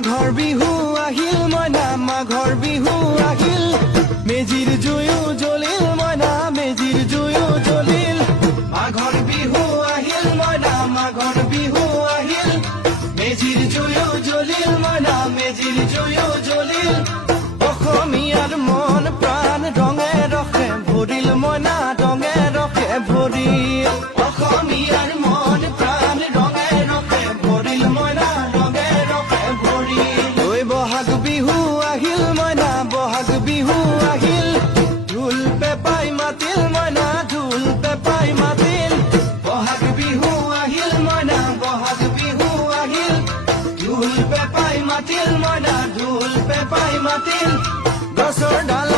মাঘৰ বিহু আহিল মইনা মাঘৰ বিহু আহিল মেজিৰ জুয়ো জ্বলিল মইনা মেজিৰ জুয়ো জ্বলিল মাঘৰ বিহু আহিল মইনা মাঘৰ বিহু আহিল মেজিৰ জুয়ো জ্বলিল মইনা মেজিৰ জুয়ো জ্বলিল অসমীয়াৰ মন প্ৰাণ ৰঙে ৰসে ভৰিল মইনা ৰঙে ৰসে ভৰিল অসমীয়াৰ মন প্ৰাণ ৰঙে ৰসে ভৰিল মইনা ৰঙে ৰসে ভৰিল ঐ বহাগ বিহু আহিল মইনা বহাগ বিহু আহিল ঢোল পেপাই মাতিল মইনা ঢোল পেপাই মাতিল বহাগ বিহু আহিল মইনা বহাগ বিহু আহিল ঢোল পেপাই মাতিল মইনা ঢোল পেপাই মাতিল গছৰ ডাল